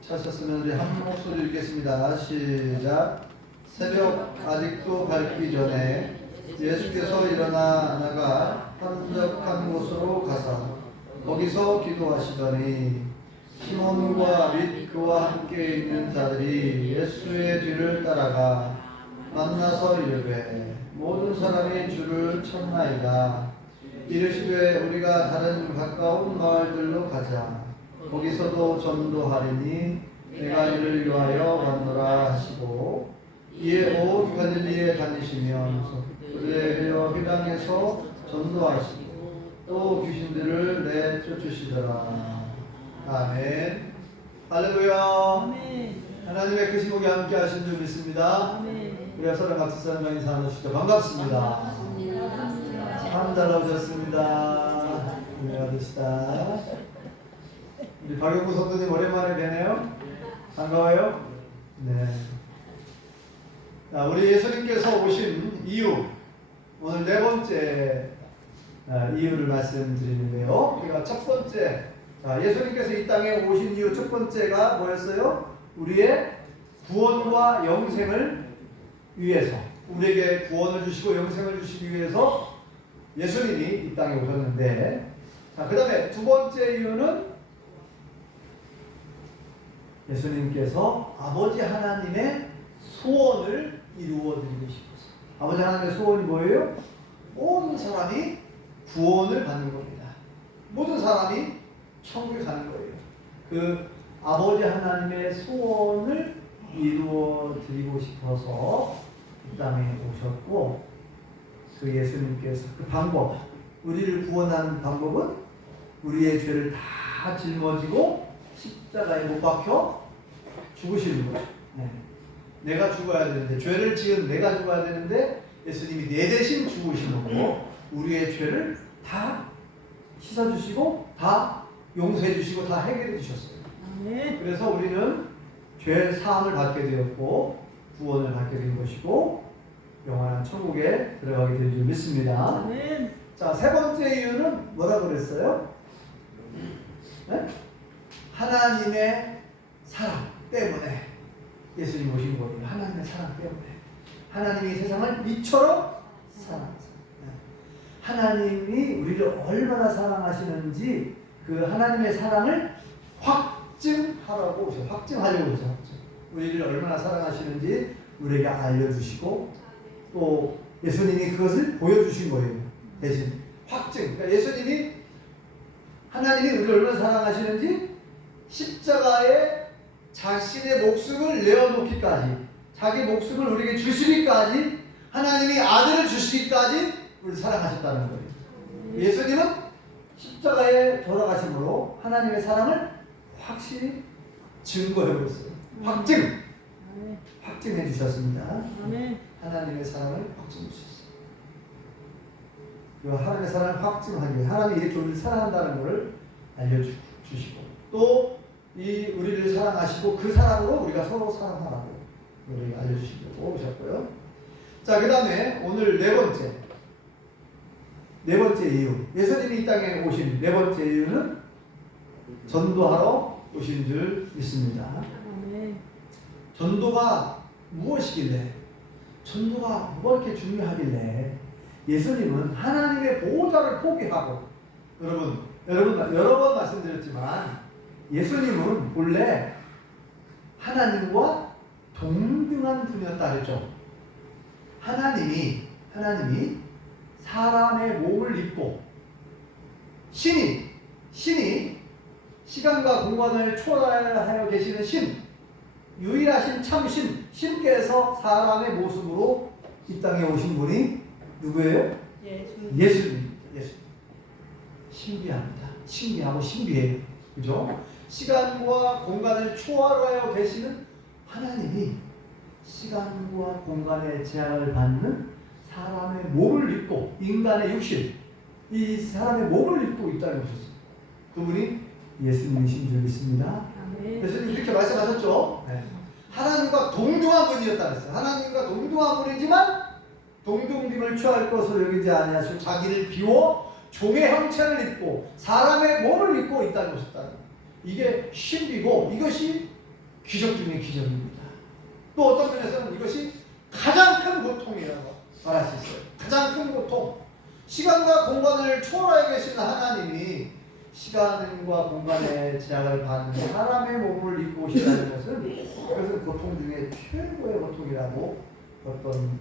찾으셨으면 우리 한 목소리 읽겠습니다. 시작. 새벽 아직도 밝기 전에 예수께서 일어나 나가 한적한 곳으로 가사 거기서 기도하시더니 시몬과 및 그와 함께 있는 자들이 예수의 뒤를 따라가 만나서 이르되 모든 사람이 주를 찾나이다. 이르시되 우리가 다른 가까운 마을들로 가자. 거기서도 전도하리니 내가 이를 위하여 왔노라 하시고 이에 온 갈릴리에 다니시면서 그들의 회당에서 전도하시고 또 귀신들을 내쫓으시더라. 아멘. 할렐루야. 아멘. 하나님의 크신 복이 함께 하신 줄 믿습니다. 아멘. 우리 서로 같이 사는 인사 나누시죠. 반갑습니다. 참 잘 오셨습니다. 은혜가 되시다. 우리 박영구 선생님 오랜만에 뵈네요. 반가워요. 네. 자, 우리 예수님께서 오신 이유, 오늘 네 번째 이유를 말씀드리는데요. 우리가 첫 번째, 예수님께서 이 땅에 오신 이유 첫 번째가 뭐였어요? 우리의 구원과 영생을 위해서, 우리에게 구원을 주시고 영생을 주시기 위해서 예수님이 이 땅에 오셨는데, 자, 그 다음에 두 번째 이유는 예수님께서 아버지 하나님의 소원을 이루어드리고 싶어서. 아버지 하나님의 소원이 뭐예요? 모든 사람이 구원을 받는 겁니다. 모든 사람이 천국에 가는 거예요. 그 아버지 하나님의 소원을 이루어드리고 싶어서 이 땅에 오셨고, 그 예수님께서 그 방법, 우리를 구원하는 방법은 우리의 죄를 다 짊어지고 십자가에 못 박혀 죽으시는 거죠. 네. 내가 죽어야 되는데, 죄를 지은 내가 죽어야 되는데 예수님이 내 대신 죽으시는 거고, 우리의 죄를 다 씻어주시고 다 용서해 주시고 다 해결해 주셨어요. 네. 그래서 우리는 죄 사함을 받게 되었고 구원을 받게 된 것이고 영원한 천국에 들어가게 될 줄 믿습니다. 네. 자, 세 번째 이유는 뭐라고 그랬어요? 네? 하나님의 사랑 때문에 예수님 오신 거예요. 하나님의 사랑 때문에. 하나님이 세상을 이처럼 사랑하셨어요. 하나님이 우리를 얼마나 사랑하시는지 그 하나님의 사랑을 확증하라고 오셔. 확증하려고 오셔. 우리를 얼마나 사랑하시는지 우리에게 알려주시고 또 예수님이 그것을 보여주신 거예요. 대신 확증. 그러니까 예수님이 하나님이 우리를 얼마나 사랑하시는지 십자가에 자신의 목숨을 내어놓기까지, 자기 목숨을 우리에게 주시기까지, 하나님이 아들을 주시기까지 우리를 사랑하셨다는 거예요. 예수님은 십자가에 돌아가심으로 하나님의 사랑을 확실히 증거해버렸어요. 확증해 주셨습니다. 하나님의 사랑을 확증해 주셨어요. 그 하나님의 사랑을 확증하기 위해 하나님이 이렇게 우리를 사랑한다는 것을 알려주시고 또 이 우리를 사랑하시고 그 사랑으로 우리가 서로 사랑하라고 우리에게 알려주시려고 오셨고요. 자, 그 다음에 오늘 네 번째 이유, 예수님이 이 땅에 오신 네 번째 이유는 전도하러 오신 줄 믿습니다. 전도가 무엇이길래, 전도가 뭐 이렇게 중요하길래 예수님은 하나님의 보호자를 포기하고, 여러분 여러 번 말씀드렸지만 예수님은 본래 하나님과 동등한 분이었다 그랬죠. 하나님이 사람의 몸을 입고 신이 시간과 공간을 초월하여 계시는 신, 유일하신 참신, 신께서 사람의 모습으로 이 땅에 오신 분이 누구예요? 예수님. 신비합니다. 신비하고 신비해요. 그죠? 시간과 공간을 초월하여 계시는 하나님이 시간과 공간의 제한을 받는 사람의 몸을 입고, 인간의 육신, 이 사람의 몸을 입고 이 땅에 오셨어요. 그분이 예수님이신 줄 믿습니다. 예수님 이렇게 말씀하셨죠? 네. 하나님과 동등한 분이었다 그랬어요. 하나님과 동등한 분이지만 동등됨을 취할 것으로 여기지 아니하시고 자기를 비워 종의 형체를 입고 사람의 몸을 입고 이 땅에 오셨다는 거예요. 이게 신비고 이것이 기적 중의 기적입니다. 또 어떤 면에서는 이것이 가장 큰 고통이라고 말할 수 있어요. 가장 큰 고통. 시간과 공간을 초월하여 계시는 하나님이 시간과 공간의 제약을 받는 사람의 몸을 입고 오시다는 것은 그것은 고통 중에 최고의 고통이라고 어떤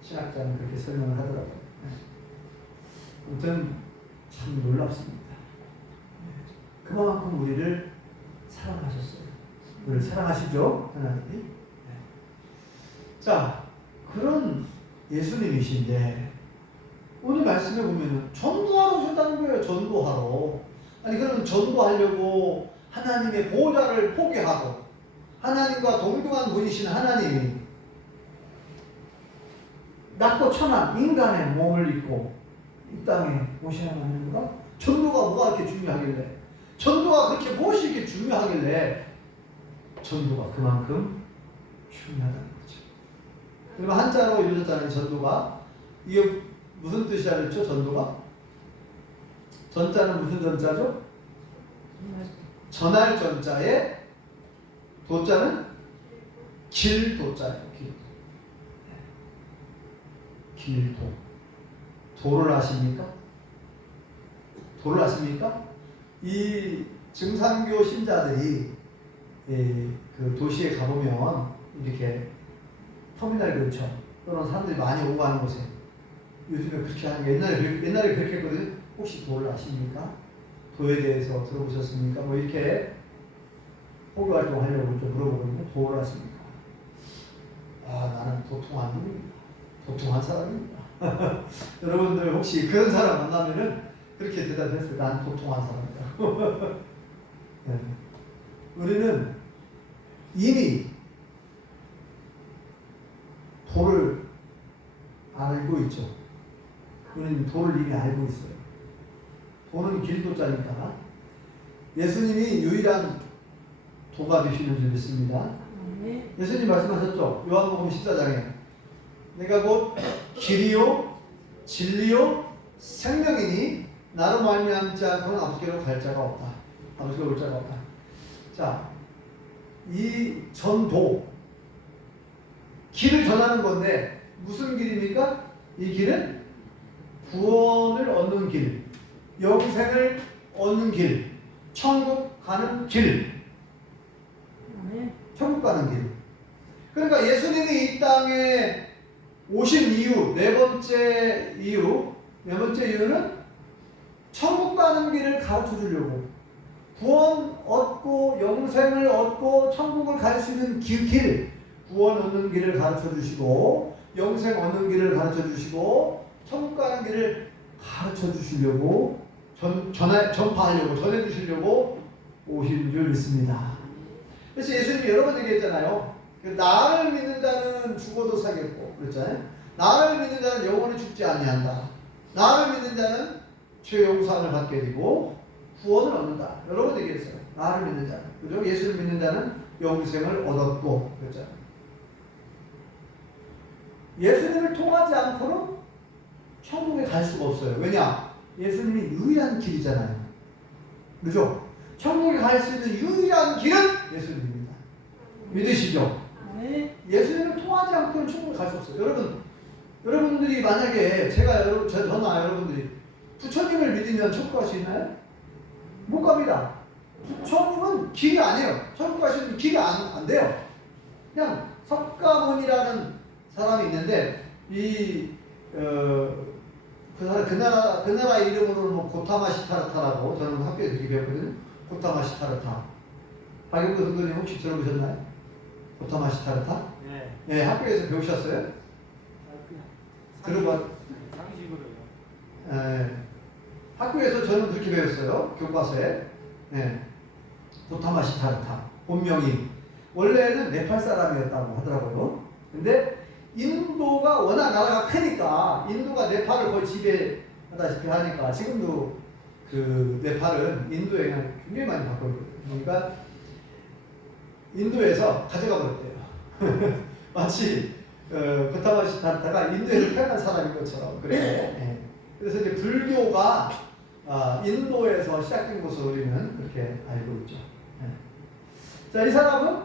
신학자는 그렇게 설명을 하더라고요. 아무튼 참 놀랍습니다. 그만큼 우리를 사랑하셨어요. 우리를 사랑하시죠, 하나님이. 자, 그런 예수님이신데 오늘 말씀에 보면은 전도하러 오셨다는 거예요. 전도하러. 아니 그러면 전도하려고 하나님의 보좌를 포기하고 하나님과 동등한 분이신 하나님이 낮고 천한 인간의 몸을 입고 이 땅에 오셔야만 하는 거라? 전도가 뭐가 그렇게 중요하길래? 전도가 그렇게 무엇이 이렇게 중요하길래? 전도가 그만큼 중요하다는 거죠. 그리고 한자로 이루어졌다는 전도가 이게 무슨 뜻이라 그랬죠? 전도가? 전자는 무슨 전자죠? 전할 전자에 도자는 길도자예요. 길도. 도를 아십니까? 도를 아십니까? 이 증산교 신자들이 그 도시에 가보면 이렇게 터미널 근처 또는 사람들이 많이 오고 하는 곳에 요즘에 그렇게 하는 게 옛날에 그렇게 했거든요. 혹시 도를 아십니까? 도에 대해서 들어보셨습니까? 뭐 이렇게 포교 활동하려고 좀 물어보거든요. 도를 아십니까? 아, 나는 도통한 놈입니다. 도통한 사람입니다. 여러분들 혹시 그런 사람 만나면은 그렇게 대답했어요. 난 도통한 사람이다. 네. 우리는 이미 도를 알고 있죠. 우리는 도를 이미 알고 있어요. 도는 길도자니까 예수님이 유일한 도가 되시는 줄 믿습니다. 예수님 말씀하셨죠. 요한복음 14장에 내가 곧 길이요 진리요 생명이니 나로 말미암지 않고는 아버지께로 갈 자가 없다. 아버지께로 올 자가 없다. 자, 이 전도 길을 전하는 건데 무슨 길입니까? 이 길은 구원을 얻는 길, 영생을 얻는 길, 천국 가는 길. 천국 가는 길. 그러니까 예수님이 이 땅에 오신 이유, 네 번째 이유는 천국 가는 길을 가르쳐 주려고. 구원 얻고 영생을 얻고 천국을 갈 수 있는 길, 구원 얻는 길을 가르쳐 주시고 영생 얻는 길을 가르쳐 주시고 천국 가는 길을 가르쳐 주시려고 전파하려고 전해 주시려고 오신 줄 믿습니다. 그래서 예수님이 여러 번 얘기했잖아요. 나를 믿는 자는 죽어도 살겠고 그랬잖아요. 나를 믿는 자는 영원히 죽지 아니한다. 나를 믿는 자는 죄 용서를 받게 되고 구원을 얻는다. 여러 번 얘기했어요. 나를 믿는 자는. 그죠? 예수를 믿는 자는 영생을 얻었고 그랬잖아요. 예수님을 통하지 않고는 천국에 갈 수가 없어요. 왜냐? 예수님이 유일한 길이잖아요. 그죠? 천국에 갈 수 있는 유일한 길은 예수님입니다. 믿으시죠? 네. 예수님을 통하지 않고는 천국에 갈 수 없어요. 여러분들이 만약에 저나 여러분들이 부처님을 믿으면 천국 갈 수 있나요? 못 갑니다. 부처님은 길이 아니에요. 천국 갈 수 있는 길이 안 돼요. 그냥 석가모니라는 사람이 있는데 그 나라 이름으로는 뭐 고타마시타르타라고 저는 학교에서 이렇게 배웠거든요. 고타마시타르타. 박영도 선생님 혹시 들어보셨나요? 고타마시타르타? 네. 네, 학교에서 배우셨어요? 들어봐. 상식으로요. 네. 학교에서 저는 그렇게 배웠어요. 교과서에. 네. 고타마시타르타. 본명이. 원래는 네팔 사람이었다고 하더라고요. 근데 인도가 워낙 나라가 크니까 인도가 네팔을 거의 지배하다시피 하니까 지금도 그 네팔은 인도에 굉장히 많이 받고 있거든요. 그러니까 인도에서 가져가 버렸대요. 마치 고타마시타르타가 인도에서 태어난 사람인 것처럼 그렇게. 네. 그래서 이제 불교가 인도에서 시작된 것으로 우리는 그렇게 알고 있죠. 네. 자, 이 사람은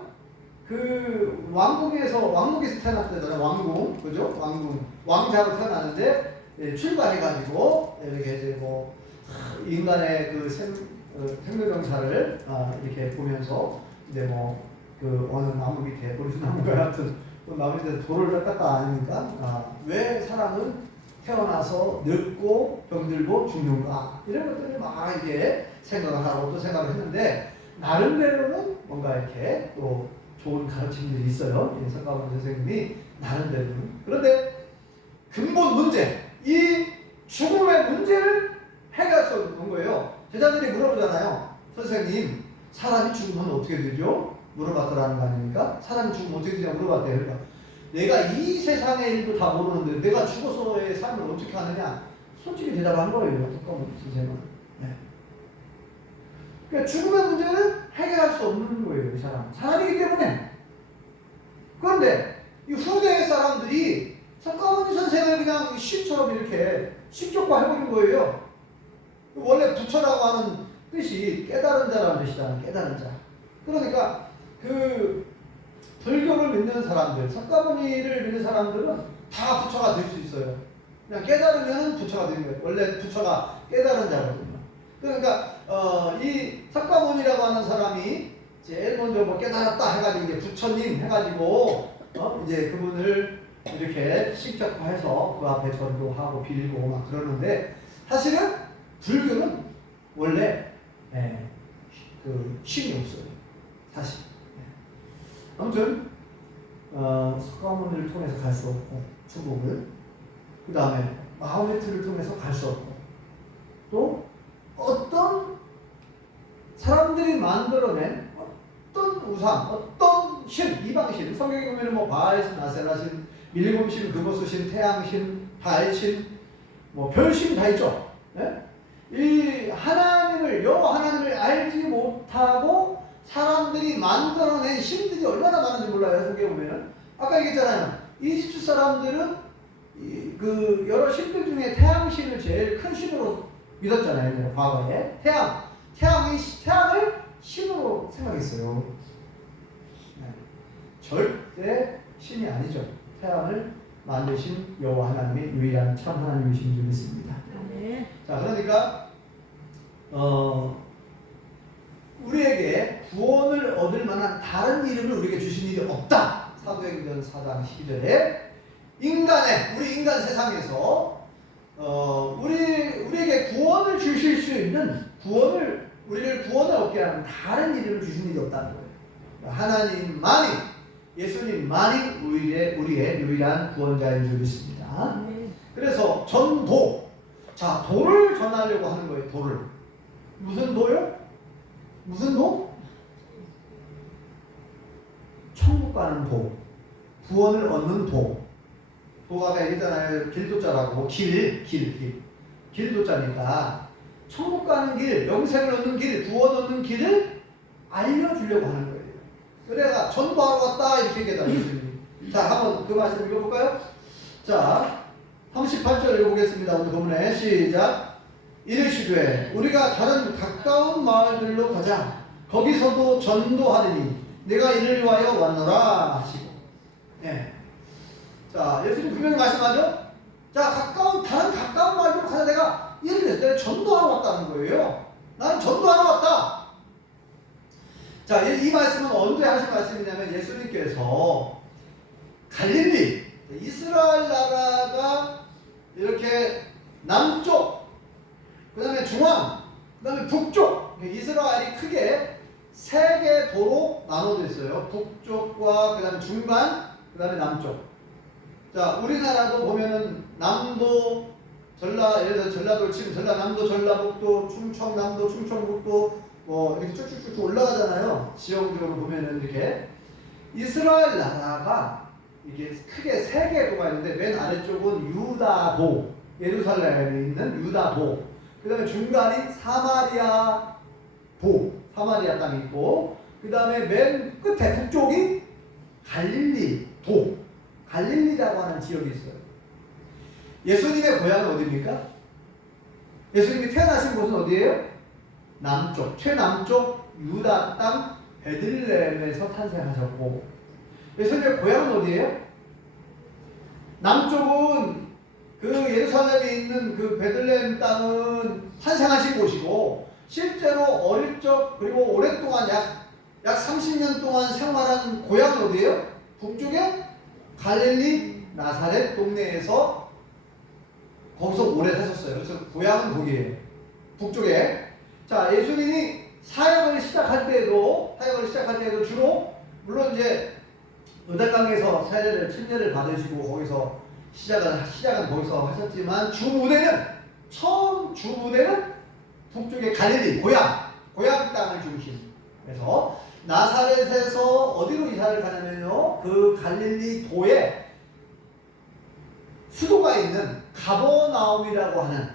그 왕궁에서 태어났다잖아요. 왕궁, 그죠? 왕궁, 왕자로 태어났는데 출가해가지고 이렇게 이제 뭐 인간의 그 생명사를 이렇게 보면서 이제 뭐 그 어느 나무 밑에 보리수나무 같은 그 나무 밑에서 돌을 깎았다 아닙니까? 왜 사람은 태어나서 늙고 병들고 죽는가 이런 것들을 막 이게 생각을 하고 또 생각을 했는데 나름대로는 뭔가 이렇게 또 좋은 가르침들이 있어요. 석가모니 선생님이 나름대로는. 그런데 근본 문제, 이 죽음의 문제를 해결할 수 없는 거예요. 제자들이 물어보잖아요. 선생님, 사람이 죽으면 어떻게 되죠? 물어봤더라는 거 아닙니까? 사람이 죽으면 어떻게 되냐 물어봤대요. 그러니까 내가 이 세상의 일도 다 모르는데 내가 죽어서의 삶을 어떻게 하느냐? 솔직히 대답한 거예요. 석가모니 선생님은. 네. 그러니까 죽음의 문제를 해결할 수 없는 거예요. 이 사람이기 때문에. 그런데 이 후대의 사람들이 석가모니 선생을 그냥 신처럼 이렇게 신격화해버린 거예요. 원래 부처라고 하는 뜻이 깨달은 자라는 뜻이잖아요. 깨달은 자. 그러니까 그 불교를 믿는 사람들, 석가모니를 믿는 사람들은 다 부처가 될 수 있어요. 그냥 깨달으면 부처가 되는 거예요. 원래 부처가 깨달은 자거든요. 그러니까 이 석가모니라고 하는 사람이 제일 먼저 뭐 깨달았다 해가지고 이제 부처님 해가지고 이제 그분을 이렇게 신격화해서 그 앞에 전도하고 빌고 막 그러는데 사실은 불교는 원래 그 신이 없어요. 사실. 아무튼 석가모니를 통해서 갈 수 없고 중국을 그 다음에 마호메트를 통해서 갈 수 없고 또 어떤 사람들이 만들어낸 어떤 우상, 어떤 신, 이방신, 성경에 보면 뭐 바알신, 아세라신, 밀림신, 금오수신, 태양신, 달신, 뭐 별신 다 있죠. 네? 이 하나님을 여호와 하나님을 알지 못하고 사람들이 만들어낸 신들이 얼마나 많은지 몰라요. 성경에 보면 아까 얘기했잖아요. 이집트 사람들은 그 여러 신들 중에 태양신을 제일 큰 신으로 믿었잖아요. 과거에 태양을 신으로 생각했어요. 네. 절대 신이 아니죠. 태양을 만드신 여호와 하나님이 유일한 참 하나님이신 줄 믿습니다. 네. 자, 그러니까 우리에게 구원을 얻을 만한 다른 이름을 우리에게 주신 일이 없다. 사도행전 4장 12절에 우리 인간 세상에서 우리에게 구원을 주실 수 있는 우리를 구원을 얻게 하는 다른 이름을 주신 일이 없다는 거예요. 하나님만이 예수님만이 우리의 유일한 구원자인 줄 믿습니다. 그래서 전도. 자, 도를 전하려고 하는 거예요. 도를. 무슨 도요? 무슨 도? 천국 가는 도. 구원을 얻는 도. 도가 아까 얘기했잖아요. 길도자라고. 길도자니까 천국 가는 길, 영생을 얻는 길, 구원 얻는 길을 알려주려고 하는 거예요. 그래가 전도하러 왔다 이렇게 얘기했다. 예수님이. 자, 한번 그 말씀 읽어볼까요? 자, 38절 읽어보겠습니다. 오늘 본문에 시작. 이르시되 우리가 다른 가까운 마을들로 가자. 거기서도 전도하리니 내가 이를 위하여 왔노라 하시고. 예. 자, 예수님 분명히 말씀하죠. 자, 다른 가까운 마을들로 가자. 내가 내가 전도하러 왔다는 거예요. 나는 전도하러 왔다. 자, 이 말씀은 언제 하신 말씀이냐면 예수님께서 갈릴리, 이스라엘 나라가 이렇게 남쪽, 그 다음에 중앙, 그 다음에 북쪽, 이스라엘이 크게 세 개 도로 나눠져 있어요. 북쪽과 그 다음에 중간, 그 다음에 남쪽. 자, 우리나라도 보면은 남도, 예를 들어 전라도를 치면 전라남도, 전라북도, 충청남도, 충청북도, 뭐 이렇게 쭉쭉쭉 올라가잖아요. 지역적으로 보면은 이렇게 이스라엘 나라가 이게 크게 세 개의 도가 있는데 맨 아래쪽은 유다도, 예루살렘에 있는 유다도, 그 다음에 중간이 사마리아 땅이 있고, 그 다음에 맨 끝에 북쪽이 갈릴리라고 하는 지역이 있어요. 예수님의 고향은 어디입니까? 예수님이 태어나신 곳은 어디예요? 남쪽, 최남쪽 유다 땅 베들레헴에서 탄생하셨고, 예수님의 고향은 어디예요? 남쪽은 그 예루살렘에 있는 그 베들레헴 땅은 탄생하신 곳이고, 실제로 어릴 적 그리고 오랫동안 약 30년 동안 생활한 고향은 어디예요? 북쪽에 갈릴리 나사렛 동네에서 거기서 오래 사셨어요. 그래서 고향은 거기에요. 북쪽에. 자, 예수님이 사역을 시작할 때에도 주로 물론 이제 요단강에서 침례를 받으시고 거기서 시작은 거기서 하셨지만 처음 주 무대는 북쪽의 갈릴리 고향 땅을 중심해서 나사렛에서 어디로 이사를 가냐면요, 그 갈릴리 도에 수도가 있는 가버나움이라고 하는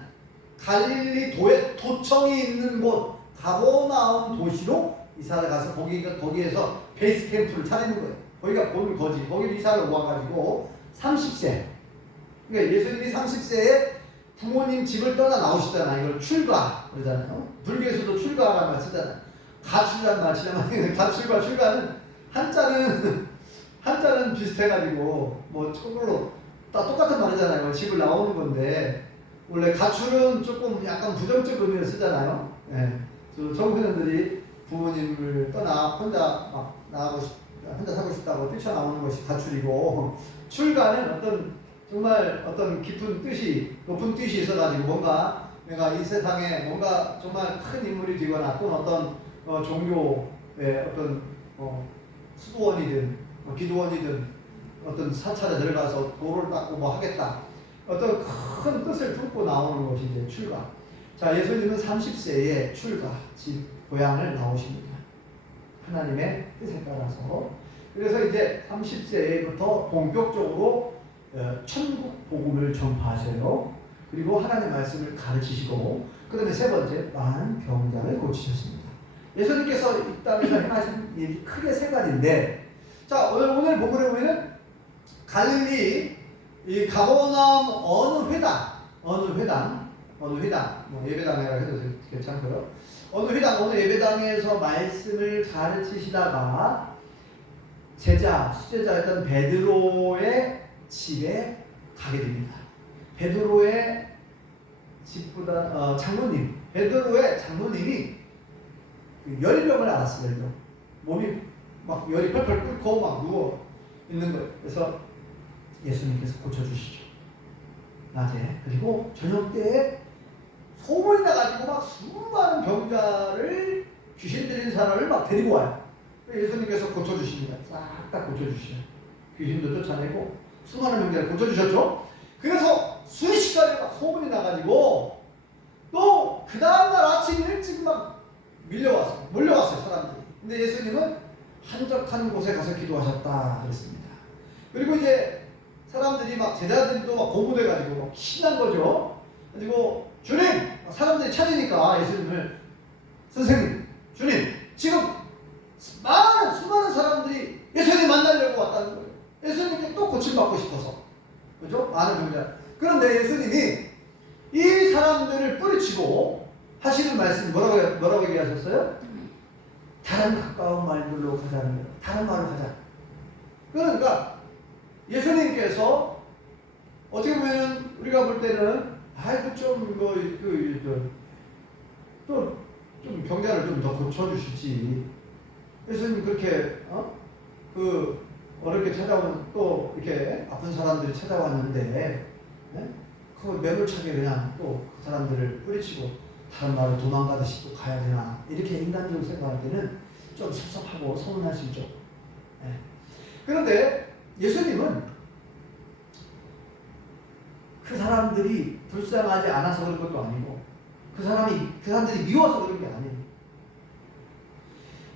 갈릴리 도에 도청이 있는 곳 가버나움 도시로 이사를 가서 거기에서 베이스 캠프를 차리는 거예요. 거기가 본 거지. 거기로 이사를 와가지고 30세. 그러니까 예수님이 30세에 부모님 집을 떠나 나오시잖아요. 이걸 출가 그러잖아요. 불교에서도 출가라는 말 쓰잖아요. 가출이라는 말 쓰잖아요. 가출과 출가는 한자는 비슷해가지고 뭐 거꾸로 다 똑같은 말이잖아요. 집을 나오는 건데 원래 가출은 조금 약간 부정적 의미를 쓰잖아요. 예. 청소년들이 부모님을 떠나 혼자 혼자 살고 싶다고 뛰쳐나오는 것이 가출이고, 출가는 정말 깊은 뜻이, 높은 뜻이 있어가지고 뭔가 내가 이 세상에 뭔가 정말 큰 인물이 되거나 또는 어떤 종교의 수도원이든 기도원이든 어떤 사찰에 들어가서 도를 닦고 뭐 하겠다, 어떤 큰 뜻을 품고 나오는 것이 이제 출가. 자, 예수님은 30세에 출가, 집 고향을 나오십니다. 하나님의 뜻에 따라서. 그래서 이제 30세부터 본격적으로 천국 복음을 전파하셔요. 그리고 하나님의 말씀을 가르치시고, 그 다음에 세 번째, 많은 병자를 고치셨습니다. 예수님께서 이 땅에서 행하신 일이 크게 세 가지인데, 자, 오늘 본문에 보면은 갈릴리 이 가버나움 어느 회당, 뭐 예배당이라고 해도 괜찮고요. 어느 예배당에서 말씀을 가르치시다가 수제자였던 베드로의 집에 가게 됩니다. 베드로의 집보다 베드로의 장로님이 열병을 앓았어요. 열병. 몸이 막 열이 펄펄 끓고 막 누워 있는 거예요. 그래서 예수님께서 고쳐주시죠. 낮에. 그리고 저녁 때에 소문이 나가지고 막 수많은 병자를, 귀신 들린 사람을 막 데리고 와요. 예수님께서 고쳐주십니다. 싹 다 고쳐주시죠. 귀신도 쫓아내고 수많은 병자를 고쳐주셨죠. 그래서 순식간에 막 소문이 나가지고 또 그 다음날 아침 일찍 막 몰려왔어요 사람들이. 근데 예수님은 한적한 곳에 가서 기도하셨다 그랬습니다. 그리고 이제 사람들이 제자들도 고무돼가지고 막 신난 거죠. 그리고 주님! 사람들이 찾으니까 예수님을, 선생님, 주님, 지금 수많은 사람들이 예수님 만나려고 왔다는 거예요. 예수님께 또 고침받고 싶어서. 그죠? 많은 병자. 그런데 예수님이 이 사람들을 뿌리치고 하시는 말씀이 뭐라고 얘기하셨어요? 다른 가까운 말들로 가자는 거예요. 다른 말로 가자. 그러니까 예수님께서 어떻게 보면 우리가 볼 때는 좀 병자를 좀 더 고쳐주시지. 예수님 그렇게 어렵게 찾아오는, 또 이렇게 아픈 사람들이 찾아왔는데 그 매몰차게 그냥 또 그 사람들을 뿌리치고 다른 말로 도망가듯이 또 가야 되나, 이렇게 인간적으로 생각할 때는 좀 섭섭하고 서운할 수 있죠. 그런데 예수님은 그 사람들이 불쌍하지 않아서 그런 것도 아니고 그 사람들이 미워서 그런 게 아니에요.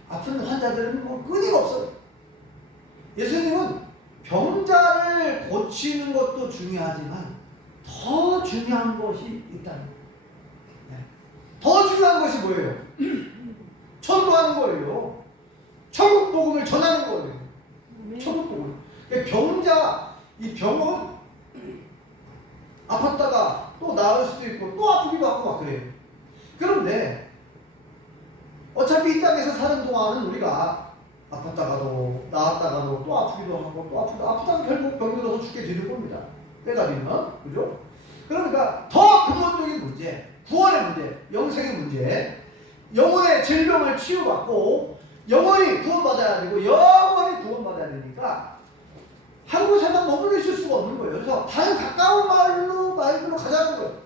아픈 환자들은 끊임없어요. 예수님은 병자를 고치는 것도 중요하지만 더 중요한 것이 있다는 거예요. 더 중요한 것이 뭐예요? 전도하는 거예요. 천국 복음을 전하는 거예요. 천국 복음. 병자, 이 병은 아팠다가 또 나을 수도 있고 또 아프기도 하고 막 그래요. 그런데 어차피 이 땅에서 사는 동안은 우리가 아팠다가도 나았다가도 또 아프기도 하고 또 아프다가 결국 병 들어서 죽게 되는 겁니다. 때가 되면. 그죠? 그러니까 더 근본적인 문제, 구원의 문제, 영생의 문제, 영혼의 질병을 치유받고 영원히 구원받아야 되고 영원히 구원받아야 되니까 한 곳에만 머물러 있을 수가 없는 거예요. 그래서 다른 가까운 마을로 가자는 거예요.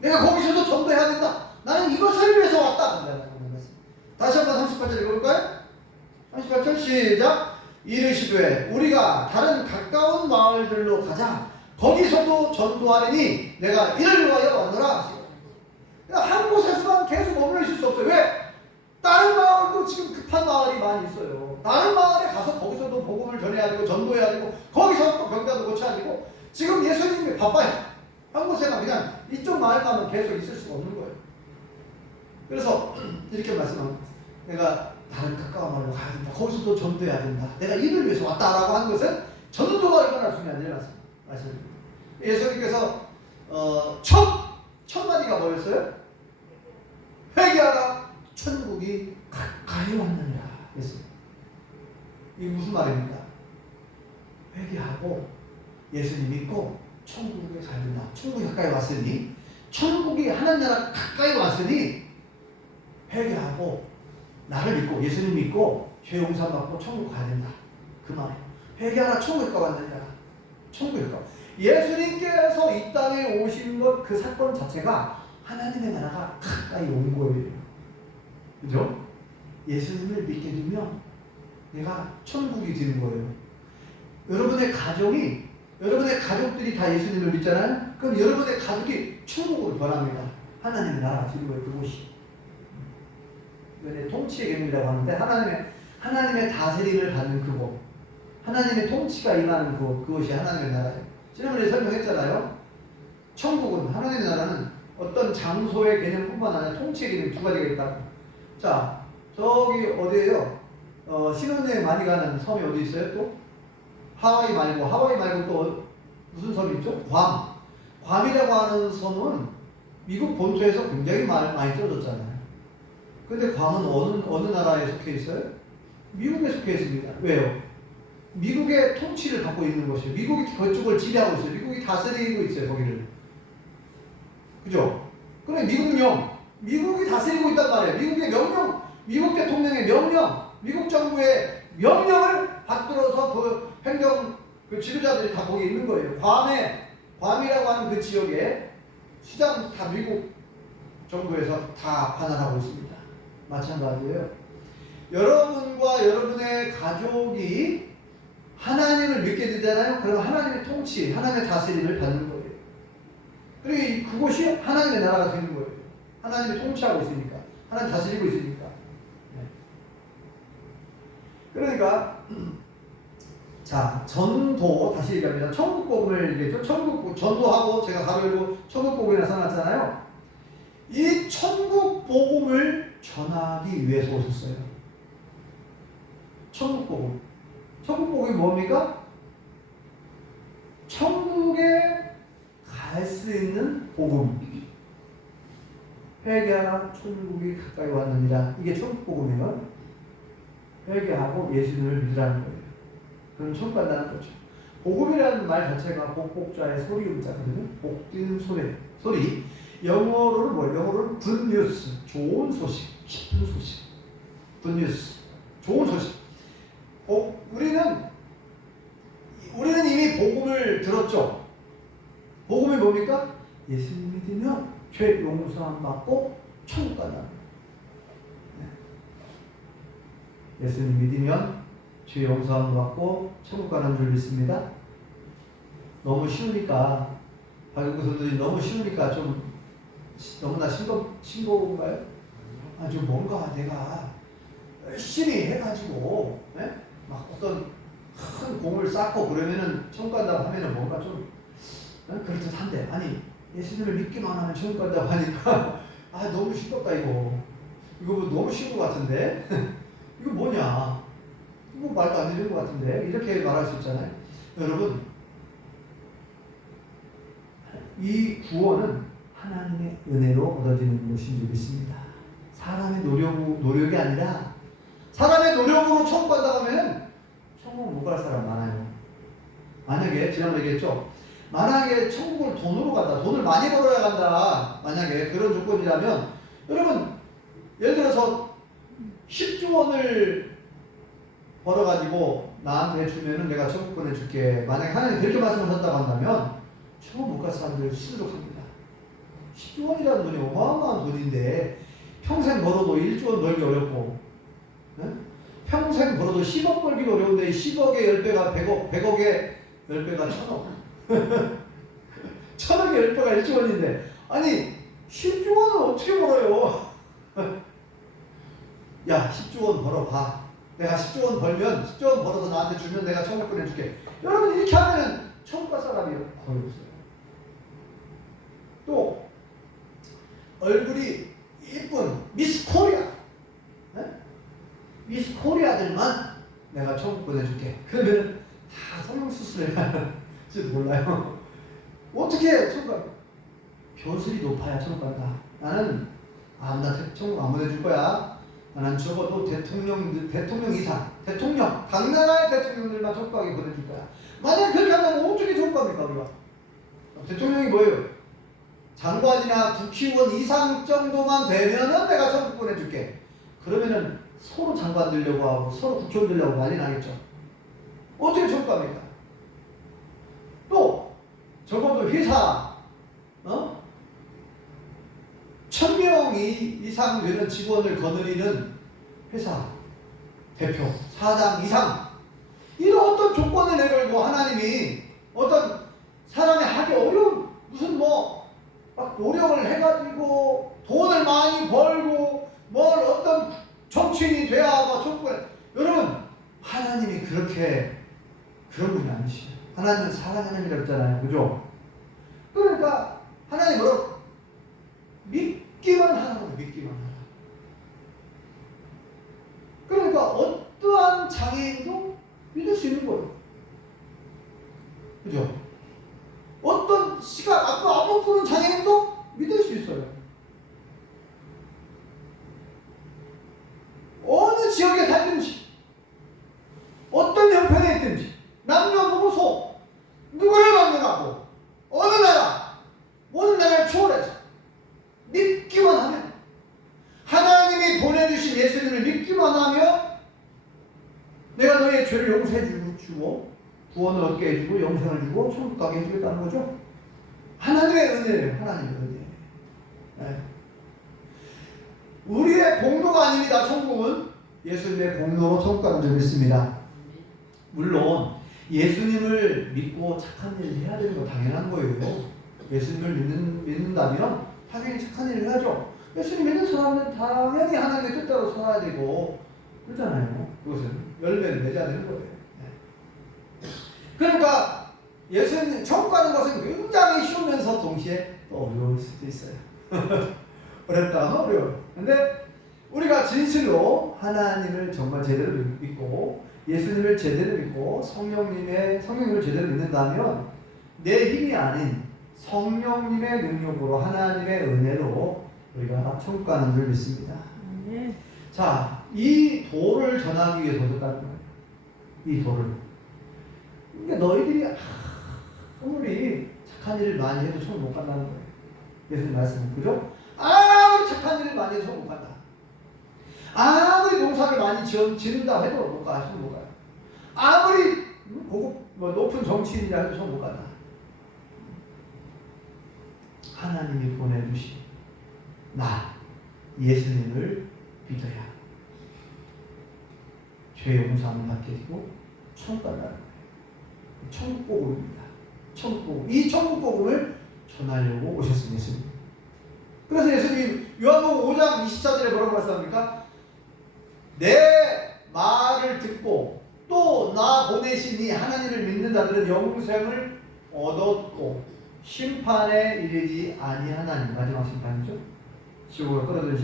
내가 거기서도 전도해야 된다. 나는 이것을 위해서 왔다. 다시 한번 38절 읽어볼까요? 38절 시작. 이르시되 우리가 다른 가까운 마을들로 가자. 거기서도 전도하리니 내가 이를 위하여 왔노라. 그러니까 한 곳에서만 계속 머물러 있을 수 없어요. 왜? 다른 마을도 지금 급한 마을이 많이 있어요. 다른 마을에 가서 거기서도 복음을 전해야 되고 전도해야 되고 거기서 또 병자도 고쳐야 되고 지금 예수님이 바빠요. 한 곳에만 그냥 이쪽 마을 가면 계속 있을 수가 없는 거예요. 그래서 이렇게 말씀합니다. 내가 다른 가까운 마을로 가야 된다. 거기서도 전도해야 된다. 내가 이를 위해서 왔다라고 한 것은 전도가 얼마나 중요한지 말씀드립니다. 예수님께서 첫 마디가 뭐였어요? 회개하라. 천국이 가까이 왔느니라 했어요. 이게 무슨 말입니까? 회개하고 예수님 믿고 천국에 가야 된다. 천국이 가까이 왔으니 천국이 하나님 나라 가까이 왔으니 회개하고 나를 믿고 예수님 믿고 죄 용서 받고 천국 가야 된다. 그 말이에요. 회개하라. 천국에 가까이 왔느니라. 천국에 가까이. 예수님께서 이 땅에 오신 것 그 사건 자체가 하나님의 나라가 가까이 온 거예요. 그죠? 예수님을 믿게 되면 내가 천국이 되는 거예요. 여러분의 가족들이 다 예수님을 믿잖아요? 그럼 여러분의 가족이 천국으로 변합니다. 하나님의 나라가 되는 거예요, 그곳이. 이건 통치의 개념이라고 하는데, 하나님의 다스림을 받는 그곳. 하나님의 통치가 임하는 그것이 하나님의 나라예요. 지난번에 설명했잖아요. 천국은, 하나님의 나라는 어떤 장소의 개념뿐만 아니라 통치의 개념 두 가지가 있다고. 자, 저기 어디에요? 신혼여행 많이 가는 섬이 어디 있어요? 또? 하와이 말고 또 무슨 섬이 있죠? 괌이라고 하는 섬은 미국 본토에서 굉장히 많이 떨어졌잖아요. 근데 괌은 어느 나라에 속해 있어요? 미국에 속해 있습니다. 왜요? 미국의 통치를 갖고 있는 것이에요. 미국이 그쪽을 지배하고 있어요. 미국이 다스리고 있어요, 거기를. 그죠? 그럼 미국이 다스리고 있단 말이에요. 미국의 명령, 미국 대통령의 명령, 미국 정부의 명령을 받들어서 그 행정, 그 지도자들이 다 거기 있는 거예요. 괌이라고 하는 그 지역에 시장 다 미국 정부에서 다 관할하고 있습니다. 마찬가지예요. 여러분과 여러분의 가족이 하나님을 믿게 되잖아요. 그럼 하나님의 통치, 하나님의 다스림을 받는 거예요. 그리고 그곳이 하나님의 나라가 되는 거예요. 하나님이 통치하고 있으니까. 하나님 다스리고 있으니까. 네. 그러니까 자, 전도 다시 얘기합니다. 천국 복음을 얘기했죠. 전도하고 제가 가로 열고 천국 복음이라 써놨잖아요. 이 천국 복음을 전하기 위해서 오셨어요. 천국 복음. 천국 복음이 뭡니까? 천국에 갈 수 있는 복음. 회개하라. 천국이 가까이 왔느니라. 이게 천국 복음이에요. 회개하고 예수님을 믿으라는 거예요. 그럼 천국 간다는 거죠. 복음이라는 말 자체가 복복자의 소리 음자거든요. 복된 소리. 영어로는 뭐예요? 영어로는 good news, 좋은 소식, 기쁜 소식. good news, 좋은 소식. 우리는 이미 복음을 들었죠. 복음이 뭡니까? 예수님 믿으면 죄 용서함 받고 천국 간다. 네. 예수님 믿으면 죄 용서함 받고 천국 가는 줄 믿습니다. 너무 쉬우니까 박영구 선생님 너무 쉬우니까 좀 너무나 싱거운가요? 아주 뭔가 내가 열심히 해가지고 네? 막 어떤 큰 공을 쌓고 그러면은 천국 간다고 하면은 뭔가 좀 그럴듯한데 아니 예수님을 믿기만 하면 천국 간다고 하니까 아 너무 싱겁다 이거 뭐 너무 쉬운 것 같은데 이거 뭐냐 이거 말도 안 되는 것 같은데 이렇게 말할 수 있잖아요. 여러분 이 구원은 하나님의 은혜로 얻어지는 것인 줄 믿습니다. 사람의 노력이 아니라 사람의 노력으로 천국 간다고 하면 천국 못 갈 사람 많아요. 만약에 지난번에 얘기했죠. 만약에 천국을 돈으로 간다. 돈을 많이 벌어야 간다. 만약에 그런 조건이라면 여러분 예를 들어서 10조 원을 벌어가지고 나한테 주면은 내가 천국 보내줄게. 만약에 하나님 그렇게 말씀하셨다고 한다면 천국 못 갈 사람들 수두룩합니다. 10조 원이라는 돈이 어마어마한 돈인데 평생 벌어도 1조 원 벌기 어렵고 네? 평생 벌어도 10억 벌기도 어려운데 10억의 10배가 100억, 100억의 10배가 1000억 1000억의 10배가 1조 원인데 아니 10조 원을 어떻게 벌어요? 야 10조 원 벌어봐. 내가 10조 원 벌면 10조 원 벌어서 나한테 주면 내가 천국 보내줄게. 여러분 이렇게 하면은 천국 갈 사람이 거의 없어요. 또 얼굴이 이쁜 미스 코리아 네? 미스 코리아들만 내가 천국 보내줄게. 그러면 다 성형수술을 할지도 몰라요. 어떻게 천국 가? 교술이 높아야 천국 간다. 나는 나 천국 안 보내줄 거야. 나는 적어도 대통령 이상, 각 나라의 대통령들만 천국 가게 보내줄 거야. 만약 그렇게 한다면 어떻게 천국 갑니까 우리가? 대통령이 뭐예요? 장관이나 국회의원 이상 정도만 되면은 내가 천국 보내줄게. 그러면은 서로 장관 되려고 하고 서로 국회의원 되려고 난리 나겠죠. 어떻게 천국 갑니까? 또 적어도 회사 1000명 이상 되는 직원을 거느리는 회사 대표, 사장 이상 이런 어떤 조건을 내걸고 하나님이 어떤 사람이 하기 어려운 무슨 막 노력을 해가지고 돈을 많이 벌고 뭘 어떤 정치인이 돼야 천국에 여러분 하나님이 그렇게 그런 분이 아니시죠. 하나님은 사랑하는 이라고 그죠? 그러니까 하나님 뭐라고? 믿기만 하라고 믿기만 하라. 그러니까 어떠한 장애인도 믿을 수 있는 거예요. 그죠? 어떤 아까 안 보는 장애인도 믿을 수 있어요. 어느 지역에 살든지 어떤 형편에 있든지 남녀노소 누구를 만나고 어느 나라 모든 나라를 초월해서 믿기만 하면 하나님이 보내주신 예수님을 믿기만 하면 내가 너의 죄를 용서해 주고 구원을 얻게 해주고 영생을 주고 천국 가게 해주겠다는 거죠. 하나님의 은혜예요. 하나님의 은혜. 네. 우리의 공로가 아닙니다. 천국은 예수님의 공로로 천국 가는 줄 믿습니다. 물론 예수님을 믿고 착한 일을 해야 되는 거 당연한 거예요. 예수님을 믿는다면 당연히 착한 일을 해야죠. 예수님 믿는 사람은 당연히 하나님의 뜻대로 살아야 되고 그렇잖아요. 그것은 열매를 맺어야 되는 거예요. 네. 그러니까 예수님 천국 가는 것은 굉장히 쉬우면서 동시에 또 어려울 수도 있어요. 어렵다면 어려워요. 근데 우리가 진실로 하나님을 정말 제대로 믿고 예수님을 제대로 믿고 성령님을 제대로 믿는다면 내 힘이 아닌 성령님의 능력으로 하나님의 은혜로 우리가 천국 가는 줄 믿습니다. 자, 이 도를 전하기 위해서 오셨다는 거예요. 이 도를. 그러니까 너희들이 아무리 착한 일을 많이 해도 천국 못 간다는 거예요. 예수님 말씀, 그죠? 아무리 착한 일을 많이 해도 천국 못 간다. 아무리 농사를 많이 지른다 해도 못 가, 천국 못 가요. 아무리 높은 정치인이라 해도 천국 못 간다. 하나님이 보내주신 나 예수님을 믿어야 죄 용서함을 받게 되고 천국 간다는 거예요. 천국 복음입니다. 천국 복음. 이 천국 복음을 전하려고 오셨습니다. 예수님. 그래서 예수님 요한복음 5장 24절에 뭐라고 말씀합니까? 내 말을 듣고 또 나 보내시니 하나님을 믿는 자들은 영생을 얻었고 심판에 이르지 아니하나니. 마지막 심판이죠. 지옥으로 끌어들인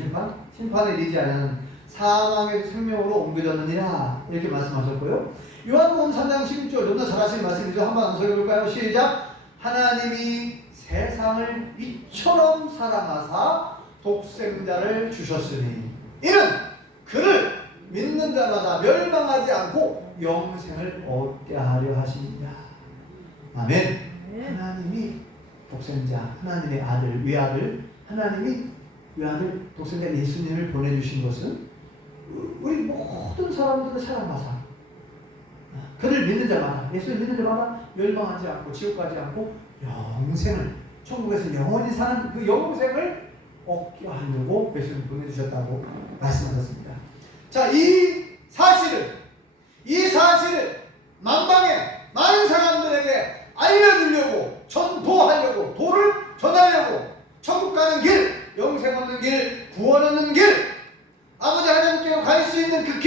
심판에 이르지 아니하는 사망의 생명으로 옮겨졌느니라 이렇게 말씀하셨고요. 요한복음 3장 16절 너무나 잘 아시는 말씀이죠. 한번 암송해 볼까요? 시작. 하나님이 세상을 이처럼 사랑하사 독생자를 주셨으니 이는 그를 믿는 자마다 멸망하지 않고 영생을 얻게 하려 하십니다. 아멘. 하나님이 독생자, 하나님의 아들, 외아들, 하나님이 외아들, 독생자 예수님을 보내주신 것은 우리 모든 사람들을 사랑하사 그를 믿는 자마다, 예수를 믿는 자마다 멸망하지 않고 지옥 가지 않고 영생을, 천국에서 영원히 사는 그 영생을 얻게 하려고 예수님 보내주셨다고 말씀하셨습니다. 자, 이 사실을 만방에 많은 사람들에게 알려주려고, 전도하려고, 도를 전하려고, 천국 가는 길, 영생 얻는 길, 구원 얻는 길, 아버지 하나님께로 갈 수 있는 그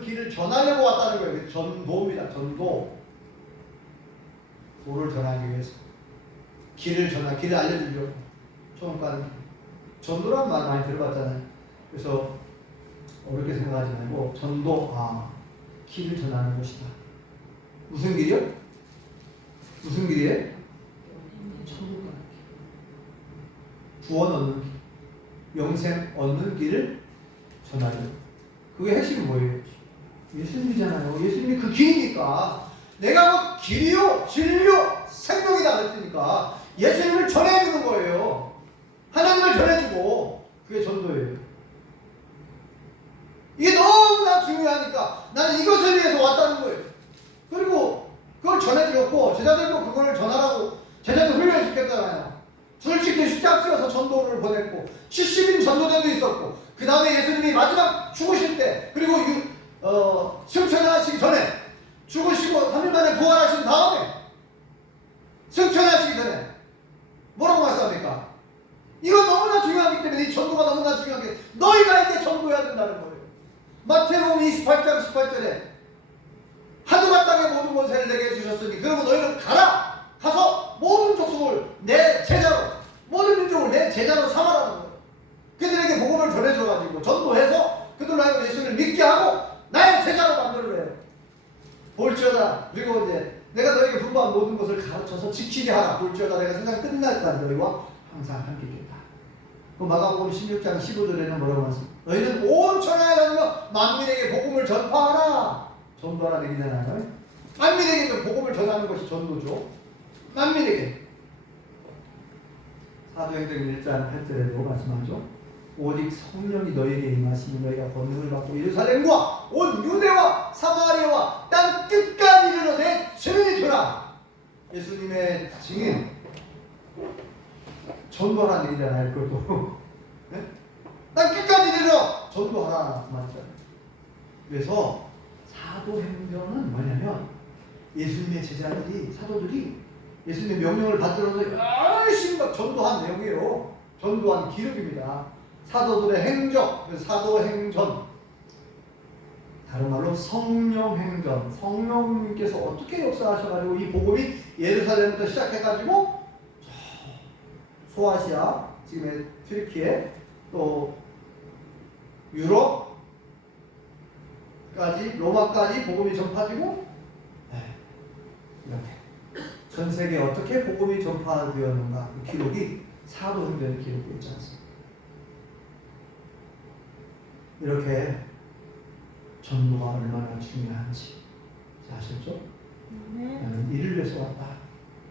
길을 전하려고 왔다는 거예요. 전도입니다. 전도. 도를 전하기 위해서. 길을 알려주려고. 천국 가는 길. 전도란 말 많이 들어봤잖아요. 그래서 어렵게 생각하지 말고 전도, 길을 전하는 것이다. 무슨 길이요? 무슨 길이에요? 천국 가는 길. 구원 얻는 길. 영생 얻는 길을 전하려고. 그게 핵심이 뭐예요? 예수님이잖아요. 예수님이 그 길이니까. 내가 뭐 길이요, 진리요, 생명이다 그랬으니까 예수님을 전해주는 거예요. 하나님을 전해주고. 그게 전도예요. 이게 너무나 중요하니까 나는 이것을 위해서 왔다는 거예요. 그리고 그걸 전해주었고 제자들도 그걸 전하라고 제자들 훈련시켰잖아요. 둘씩 십자가 찍어서 전도를 보냈고 70인 전도자도 있었고 그 다음에 예수님이 마지막 죽으실 때 그리고 승천하시기 전에 죽으시고 3일 만에 부활하신 다음에 승천하시기 전에 뭐라고 말씀합니까? 이건 너무나 중요하기 때문에 이 전도가 너무나 중요한 게 너희가 이제 전도해야 된다는 거예요. 마태복음 28장 18절에 하늘과 땅의 모든 권세를 내게 주셨으니 그러면 너희는 가라! 가서 모든 족속을 내 제자로 모든 민족을 내 제자로 삼아라는 거예요. 그들에게 복음을 전해줘가지고 전도해서 그들로 하여금 예수를 믿게 하고 나의 제자로 만들어내요. 볼지어다. 그리고 이제 내가 너에게 분부한 모든 것을 가르쳐서 지키게 하라. 볼지어다 내가 세상 끝날 때까지 너희와 항상 함께 있겠다. 그 마가복음 16장 15절에는 뭐라고 말씀합니까? 너희는 온 천하에 다니며 만민에게 복음을 전파하라. 전도하라는 얘기잖아요. 만민에게 복음을 전하는 것이 전도죠. 만민에게. 사도행전 1장 8절에도 말씀하죠. 오직 성령이 너희에게 임하시면 너희가 권능을 받고 예루살렘과 온 유대와 사마리아와 땅 끝까지 이르러 내 증인이 되라. 예수님의 증인. 전도하라는 얘기잖아요. 그것도 네? 땅 끝까지 이르러 전도하라 맞죠? 그래서 사도행전은 뭐냐면 예수님의 제자들이 사도들이 예수님의 명령을 받들어서 열심히 막 전도한 내용이에요. 전도한 기록입니다. 사도들의 행적, 사도행전, 다른 말로 성령행전. 성령님께서 어떻게 역사하셔가지고 이 복음이 예루살렘부터 시작해가지고 소아시아, 지금의 튀르키예, 또 유럽까지, 로마까지 복음이 전파되고 이렇게 전 세계에 어떻게 복음이 전파되었는가 그 기록이 사도행전에 기록되어 있지 않습니까? 이렇게 전도가 얼마나 중요한지 아셨죠? 나는 이를 위해서 왔다.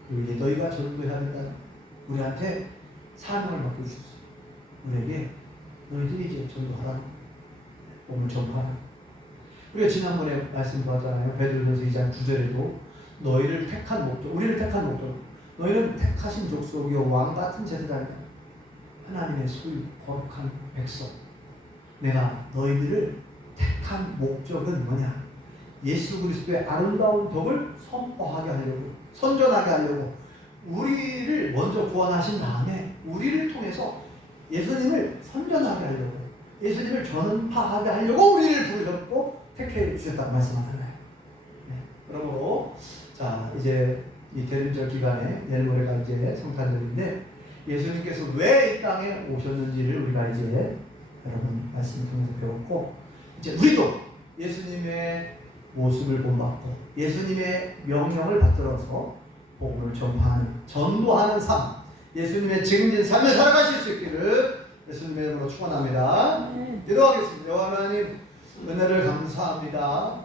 그리고 너희가 전도해야 된다. 우리한테 사명을 맡겨주셨어요. 우리에게 너희들이 이제 전도하라. 복음을 전파하라. 우리가 지난번에 말씀 봤잖아요. 베드로전서 2장 9절에도 너희를 택한 목적, 우리를 택한 목적, 너희는 택하신 족속이요 왕 같은 제사장이다. 하나님의 소유 거룩한 백성. 내가 너희들을 택한 목적은 뭐냐? 예수 그리스도의 아름다운 덕을 선포하게 하려고, 선전하게 하려고, 우리를 먼저 구원하신 다음에 우리를 통해서 예수님을 선전하게 하려고, 예수님을 전파하게 하려고 우리를 부르셨고 택해 주셨다고 말씀하잖아요. 네. 그러므로 자 이제 이 대림절 기간에 내일 모레가 이제 성탄절인데 예수님께서 왜 이 땅에 오셨는지를 우리가 이제 여러분 말씀을 통해서 배웠고 이제 우리도 예수님의 모습을 본받고 예수님의 명령을 받들어서 복음을 전파하는 전도하는 삶 예수님의 증진 삶을 살아가실 수 있기를 예수님의 이름으로 축원합니다. 기도하겠습니다. 여호와 하나님 은혜를 감사합니다.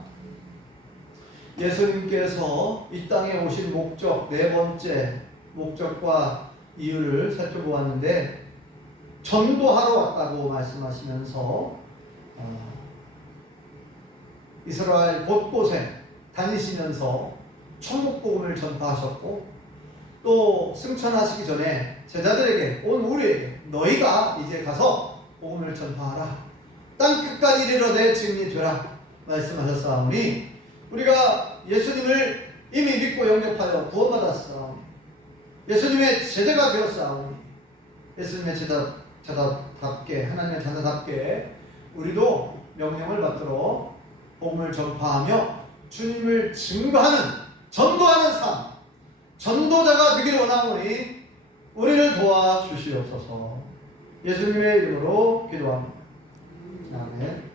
예수님께서 이 땅에 오신 목적, 네 번째 목적과 이유를 살펴보았는데 전도하러 왔다고 말씀하시면서 이스라엘 곳곳에 다니시면서 천국 복음을 전파하셨고 또 승천하시기 전에 제자들에게 온 우리에게 너희가 이제 가서 복음을 전파하라. 땅 끝까지 이르러내 증인이 되라 말씀하셨사오니 우리가 예수님을 이미 믿고 영접하여 구원받았사오니 예수님의 제자가 되었사오니 예수님의 제자답게 하나님의 자녀답게 우리도 명령을 받들어 복음을 전파하며 주님을 증거하는 전도하는 삶 전도자가 되기를 원하오니 우리를 도와주시옵소서. 예수님의 이름으로 기도합니다. 아멘.